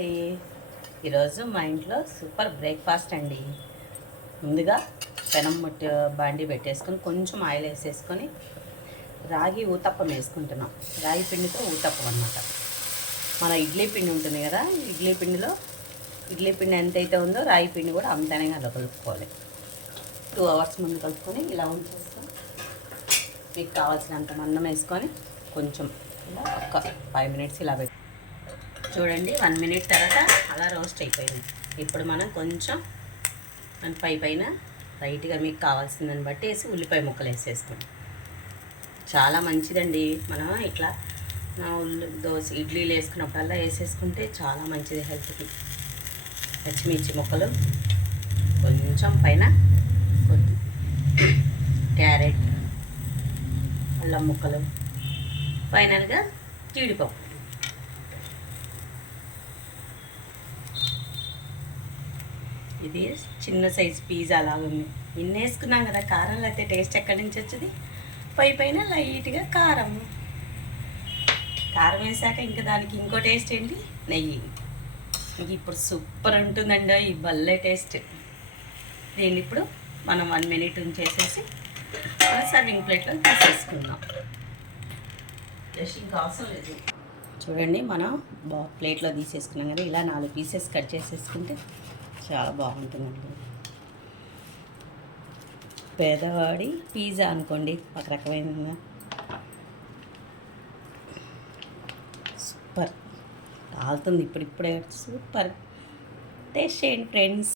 అండి. ఈరోజు మా ఇంట్లో సూపర్ బ్రేక్ఫాస్ట్ అండి. ముందుగా పెనం బాండి పెట్టేసుకొని కొంచెం ఆయిల్ వేసేసుకొని రాగి ఊతప్పం వేసుకుంటున్నాం. రాగి పిండితో ఊతప్పం అనమాట. మన ఇడ్లీ పిండి ఉంటుంది కదా, ఇడ్లీ పిండిలో ఇడ్లీ పిండి ఎంతైతే ఉందో రాగి పిండి కూడా అంతనే అలా కలుపుకోవాలి. 2 hours ముందు కలుపుకొని ఇలా ఉంచేస్తాం. మీకు కావాల్సినంత మందం వేసుకొని కొంచెం ఇలా ఒక 5 minutes ఇలా పెట్టి చూడండి. 1 minute తర్వాత అలా రోస్ట్ అయిపోయింది. ఇప్పుడు మనం కొంచెం పైన లైట్గా మీకు కావాల్సిన దాన్ని బట్టి వేసి ఉల్లిపాయ ముక్కలు వేసేసుకోండి. చాలా మంచిదండి. మనం ఇట్లా దోశ ఇడ్లీలు వేసుకున్నప్పుడల్లా వేసేసుకుంటే చాలా మంచిది హెల్త్కి. పచ్చిమిర్చి ముక్కలు కొంచెం పైన క్యారెట్, అల్లం ముక్కలు, ఫైనల్గా జీడిపప్పు. ఇది చిన్న సైజు పిజ్జా లాగా ఉంది. ఇన్ని వేసుకున్నాం కదా, కారం లేకపోతే టేస్ట్ ఎక్కడి నుంచి వచ్చింది? పైన లైట్గా కారం వేసాక ఇంకా దానికి ఇంకో టేస్ట్ ఏంటి? నెయ్యి. ఇంక ఇప్పుడు సూపర్ ఉంటుందండి ఈ భలే టేస్ట్. దీన్ని ఇప్పుడు మనం 1 minute ఉంచేసేసి సర్వింగ్ ప్లేట్లో తీసేసుకుందాం. జస్ట్ ఇంకా అవసరం లేదు. చూడండి, మనం ప్లేట్లో తీసేసుకున్నాం కదా, ఇలా 4 pieces కట్ చేసేసుకుంటే చాలా బాగుంటుందండి. పేదవాడి పిజ్జా అనుకోండి, ఒక రకమైన సూపర్ కాలుతుంది. ఇప్పుడిప్పుడే సూపర్ టేస్ట్ చేయండి ఫ్రెండ్స్.